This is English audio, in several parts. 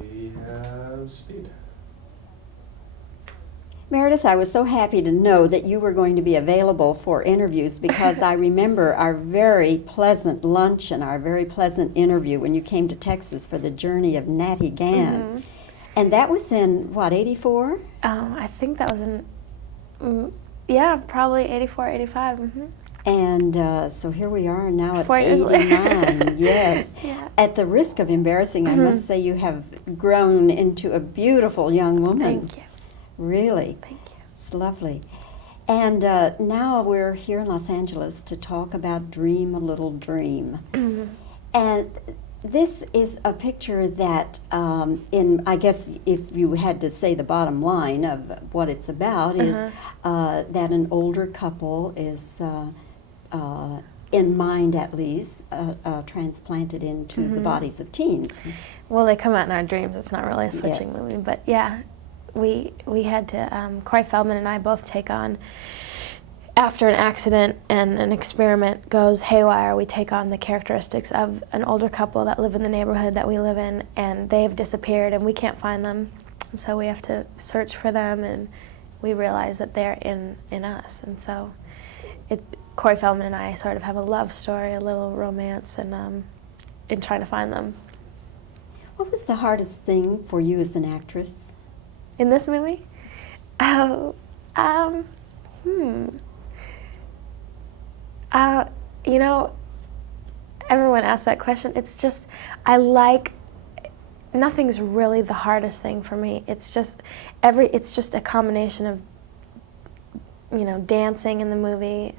We have Speed. Meredith, I was so happy to know that you were going to be available for interviews because I remember our very pleasant lunch and our very pleasant interview when you came to Texas for the journey of Natty Gann. Mm-hmm. And that was in, what, 84? I think that was in, probably 84, 85. Mm-hmm. And so here we are now at 4 years later. 89. Yes. Yeah. At the risk of embarrassing, I must say you have grown into a beautiful young woman. Thank you. Really. Thank you. It's lovely. And now we're here in Los Angeles to talk about Dream a Little Dream. And this is a picture that, I guess if you had to say the bottom line of what it's about, is that an older couple is, in mind at least, transplanted into the bodies of teens. Well, they come out in our dreams. It's not really a switching Yes. movie, but yeah, we had to. Corey Feldman and I both take on, after an accident and an experiment goes haywire, we take on the characteristics of an older couple that live in the neighborhood that we live in, and they have disappeared, and we can't find them, and so we have to search for them, and we realize that they're in us, and so Corey Feldman and I sort of have a love story, a little romance, and in trying to find them. What was the hardest thing for you as an actress? In this movie? You know, everyone asks that question. It's just, nothing's really the hardest thing for me. It's just a combination of, dancing in the movie,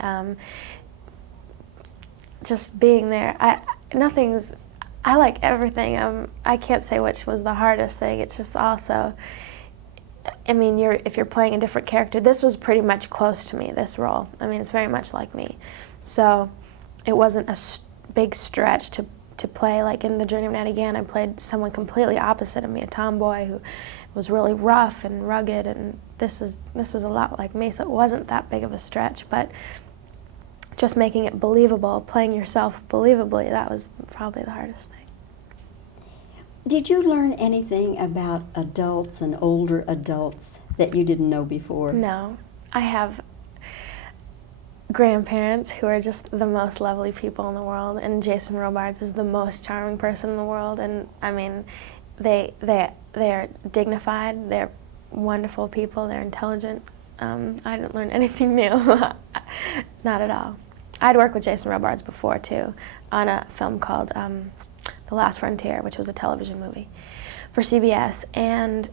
just being there. I like everything. I can't say which was the hardest thing. It's just also, if you're playing a different character, this was pretty much close to me, this role. It's very much like me. So it wasn't a big stretch to play, like in The Journey of Natty Gann, I played someone completely opposite of me, a tomboy who was really rough and rugged, and this is a lot like me, so it wasn't that big of a stretch, but just making it believable, playing yourself believably, that was probably the hardest thing. Did you learn anything about adults and older adults that you didn't know before? No. I have grandparents who are just the most lovely people in the world, and Jason Robards is the most charming person in the world, and they're dignified, they're wonderful people, they're intelligent. I didn't learn anything new. Not at all. I'd worked with Jason Robards before too, on a film called The Last Frontier, which was a television movie for CBS, and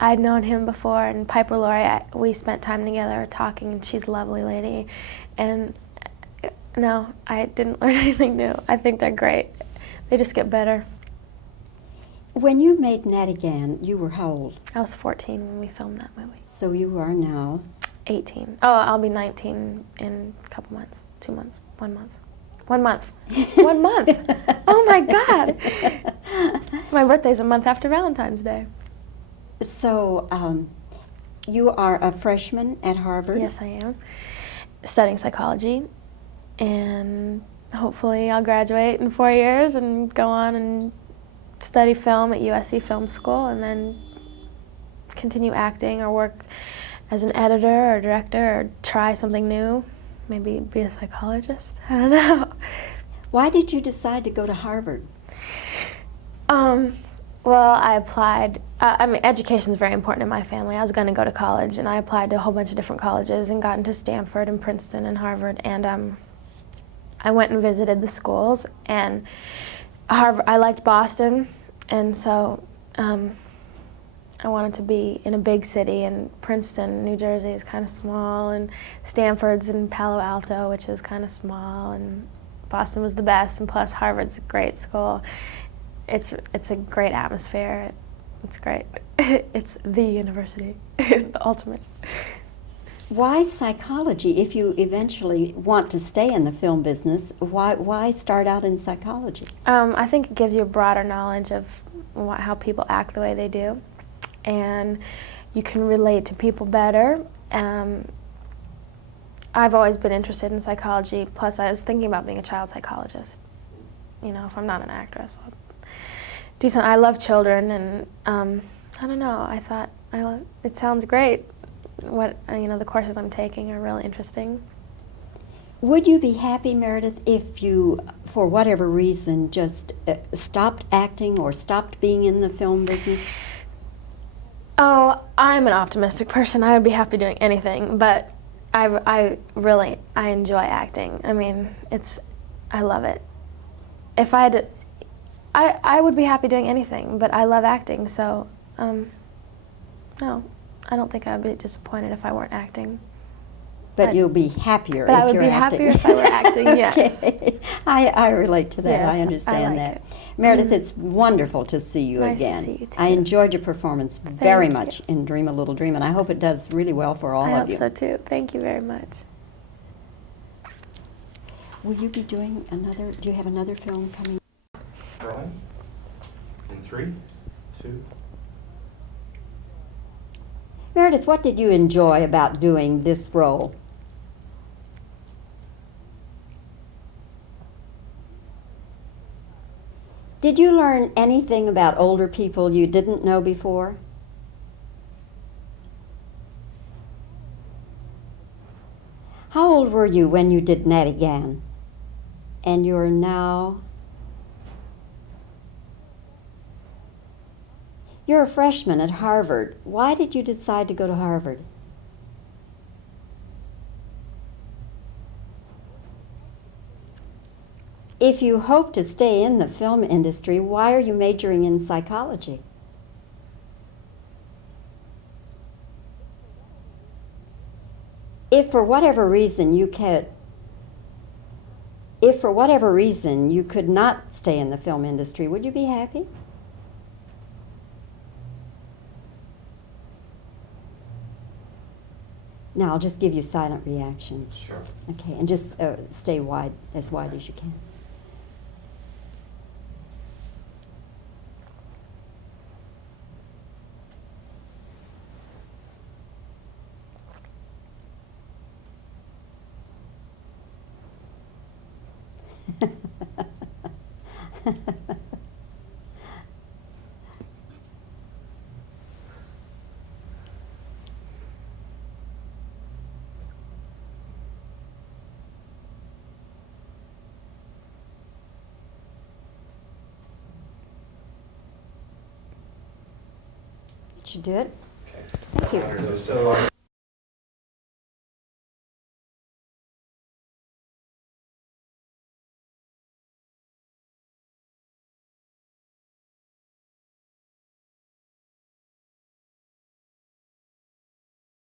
I'd known him before, and Piper Laurie, we spent time together talking, and she's a lovely lady, and no, I didn't learn anything new. I think they're great. They just get better. When you made Natty Gann, you were how old? I was 14 when we filmed that movie. So you are now? 18. Oh, I'll be 19 in a couple months, 2 months, 1 month. 1 month. 1 month. Oh my God. My birthday's a month after Valentine's Day. So you are a freshman at Harvard? Yes, I am. Studying psychology, and hopefully I'll graduate in 4 years and go on and study film at USC Film School, and then continue acting or work as an editor or director or try something new. Maybe be a psychologist. I don't know. Why did you decide to go to Harvard? Well, I applied. Education is very important in my family. I was going to go to college, and I applied to a whole bunch of different colleges and got into Stanford and Princeton and Harvard. And I went and visited the schools. And Harvard, I liked Boston, and so I wanted to be in a big city. And Princeton, New Jersey, is kind of small, and Stanford's in Palo Alto, which is kind of small, and Boston was the best. And plus, Harvard's a great school. It's a great atmosphere. It's great. It's the university, the ultimate. Why psychology? If you eventually want to stay in the film business, why start out in psychology? I think it gives you a broader knowledge of how people act the way they do, and you can relate to people better. I've always been interested in psychology, plus I was thinking about being a child psychologist. If I'm not an actress, I'll do something. I love children, and I don't know. I thought it sounds great. What the courses I'm taking are really interesting. Would you be happy, Meredith, if you, for whatever reason, just stopped acting or stopped being in the film business? Oh, I'm an optimistic person. I would be happy doing anything, but I really enjoy acting. I mean, I love it. If I would be happy doing anything, but I love acting, so no, I don't think I'd be disappointed if I weren't acting. But you'll be happier But if I would you're be acting. happier if I were acting, yes. Okay. I relate to that. Yes, I understand I like that. it. Meredith, it's wonderful to see you Nice to again. see you too. I enjoyed your performance very Thank much you. in Dream a Little Dream, and I hope it does really well for all I of hope you. so too. Thank you very much. Will you be doing another, do you have another film coming? All right. In 3, 2. Meredith, what did you enjoy about doing this role? Did you learn anything about older people you didn't know before? How old were you when you did Natty Gann? And you're now... You're a freshman at Harvard. Why did you decide to go to Harvard? If you hope to stay in the film industry, why are you majoring in psychology? If for whatever reason you could not stay in the film industry, would you be happy? Now I'll just give you silent reactions. Sure. Okay, and just stay wide as you can. Did you do it? Okay. Thank you. So